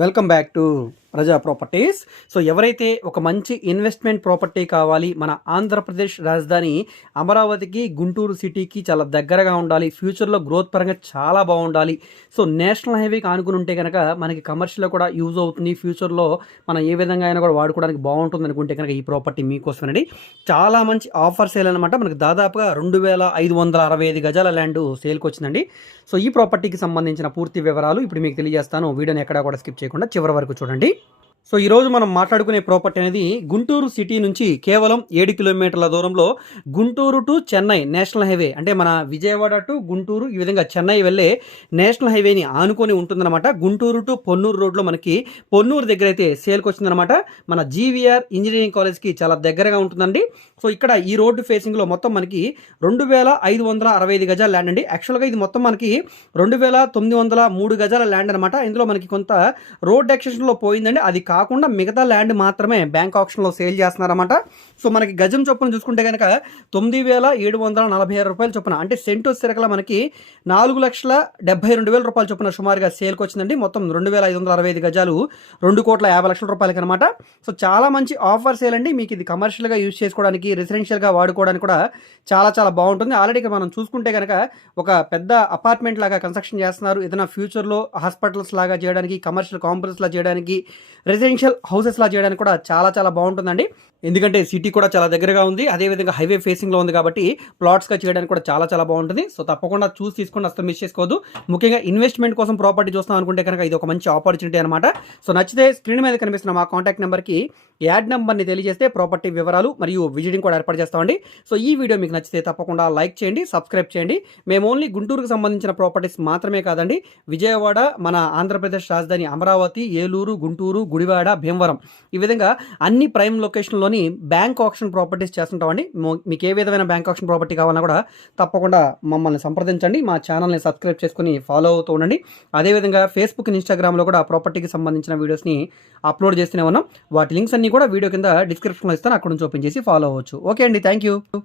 welcome back to Praja properties. So ఎవరైతే ఒక మంచి ఇన్వెస్ట్మెంట్ ప్రాపర్టీ కావాలి మన ఆంధ్రప్రదేశ్ రాజధాని అమరావతికి గుంటూరు సిటీకి చాలా దగ్గరగా ఉండాలి ఫ్యూచర్లో గ్రోత్ పరంగా చాలా బాగుండాలి. సో నేషనల్ హైవేకి ఆనుకుని ఉంటే కనుక మనకి కమర్షియల్లో కూడా యూజ్ అవుతుంది. ఫ్యూచర్లో మనం ఏ విధంగా అయినా కూడా వాడుకోవడానికి బాగుంటుంది అనుకుంటే కనుక ఈ ప్రాపర్టీ మీకోసమేనండి. చాలా మంచి ఆఫర్ సేల్ అనమాట మనకి దాదాపుగా రెండు వేల ఐదు వందల అరవై ఐదు గజాల ల్యాండ్ సేల్కి వచ్చిందండి సో ఈ ప్రాపర్టీకి సంబంధించిన పూర్తి వివరాలు ఇప్పుడు మీకు తెలియజేస్తాను. వీడియోని ఎక్కడా కూడా స్కిప్ చేయకుండా చివరి వరకు చూడండి. సో ఈరోజు మనం మాట్లాడుకునే ప్రాపర్టీ అనేది గుంటూరు సిటీ నుంచి కేవలం ఏడు కిలోమీటర్ల దూరంలో Guntur to Chennai national highway అంటే మన విజయవాడ టు గుంటూరు ఈ విధంగా చెన్నై వెళ్ళే నేషనల్ హైవేని ఆనుకొని ఉంటుందన్నమాట. గుంటూరు టు పొన్నూరు రోడ్లో మనకి పొన్నూరు దగ్గర అయితే సేల్కి వచ్చిందనమాట మన జీవీఆర్ ఇంజనీరింగ్ కాలేజ్కి చాలా దగ్గరగా ఉంటుందండి. సో ఇక్కడ ఈ రోడ్డు ఫేసింగ్లో మొత్తం మనకి రెండు వేల ఐదు వందల అరవై ఐదు గజాల ల్యాండ్ అండి. యాక్చువల్గా ఇది మొత్తం మనకి రెండు వేల తొమ్మిది వందల మూడు గజాల ల్యాండ్ అనమాట ఇందులో మనకి కొంత రోడ్ ఎక్స్టెన్షన్లో పోయిందండి. అది కాకుండా మిగతా ల్యాండ్ మాత్రమే బ్యాంక్ ఆప్షన్లో సేల్ చేస్తున్నారన్నమాట. సో మనకి గజం చొప్పున చూసుకుంటే కనుక తొమ్మిది వేల ఏడు వందల నలభై ఆరు రూపాయల చొప్పున అంటే సెంటు సిరకల మనకి నాలుగు లక్షల డెబ్బై రెండు వేల రూపాయల చొప్పున సుమారుగా సేల్కి వచ్చిందండి. మొత్తం రెండు వేల ఐదు వందల అరవై ఐదు గజాలు రెండు కోట్ల యాభై లక్షల రూపాయలకి అనమాట సో చాలా మంచి ఆఫర్ సేల్ అండి. మీకు ఇది కమర్షియల్గా యూజ్ చేసుకోవడానికి రెసిడెన్షియల్గా వాడుకోవడానికి కూడా చాలా చాలా బాగుంటుంది. ఆల్రెడీ మనం చూసుకుంటే కనుక ఒక పెద్ద అపార్ట్మెంట్ లాగా కన్స్ట్రక్షన్ చేస్తున్నారు. ఏదైనా ఫ్యూచర్లో హాస్పిటల్స్ లాగా చేయడానికి కమర్షియల్ కాంప్లెక్స్ లా చేయడానికి రెసిడెన్షియల్ హౌసెస్ లా చేయడానికి కూడా చాలా చాలా బాగుంటుందండి. ఎందుకంటే సిటీ కూడా చాలా దగ్గరగా ఉంది. అదేవిధంగా హైవే ఫేసింగ్లో ఉంది కాబట్టి ప్లాట్స్గా చేయడానికి కూడా చాలా చాలా బాగుంటుంది. సో తప్పకుండా చూసి తీసుకొని అసలు మిస్ చేసుకోవద్దు. ముఖ్యంగా ఇన్వెస్ట్మెంట్ కోసం ప్రాపర్టీ చూస్తాం అనుకుంటే కనుక ఇది ఒక మంచి ఆపర్చునిటీ అనమాట సో నచ్చితే స్క్రీన్ మీద కనిపిస్తున్న మా కాంటాక్ట్ నెంబర్కి యాడ్ నెంబర్ని తెలియజేస్తే ప్రాపర్టీ వివరాలు మరియు విజిటింగ్ కూడా ఏర్పాటు చేస్తామండి. సో ఈ వీడియో మీకు నచ్చితే తప్పకుండా లైక్ చేయండి సబ్స్క్రైబ్ చేయండి. మేము ఓన్లీ గుంటూరుకు సంబంధించిన ప్రాపర్టీస్ మాత్రమే కాదండి. విజయవాడ మన ఆంధ్రప్రదేశ్ రాజధాని అమరావతి ఏలూరు గుంటూరు గుడివాడ భీమవరం. ఈ విధంగా అన్ని ప్రైమ్ లొకేషన్లోని బ్యాంక్ ఆప్షన్ ప్రాపర్టీస్ చేస్తుంటామండి. మీకు ఏ విధమైన బ్యాంక్ ఆప్షన్ ప్రాపర్టీ కావాలన్నా కూడా తప్పకుండా మమ్మల్ని సంప్రదించండి. మా ఛానల్ని సబ్స్క్రైబ్ చేసుకుని ఫాలో అవుతూ ఉండండి. అదేవిధంగా ఫేస్బుక్ ఇన్స్టాగ్రామ్లో కూడా ప్రాపర్టీకి సంబంధించిన వీడియోస్ని అప్లోడ్ చేస్తూనే ఉన్నాం. వాటి లింక్స్ అన్ని కూడా వీడియో కింద డిస్క్రిప్షన్లో ఇస్తాను. అక్కడ నుంచి ఓపెన్ చేసి ఫాలో అవ్వచ్చు. ఓకే అండి. Thank you